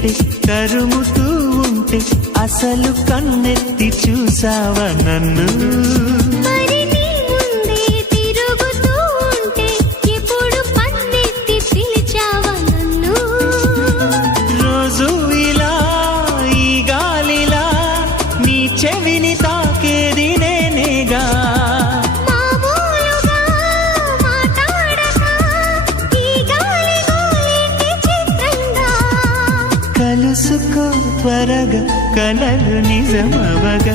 ఉంటే కరుముతూ ఉంటే అసలు కన్నెత్తి చూసావా నన్ను చెవిని తాకేది నేనేగా కలుసుకో త్వరగా కలలు నిజమవగా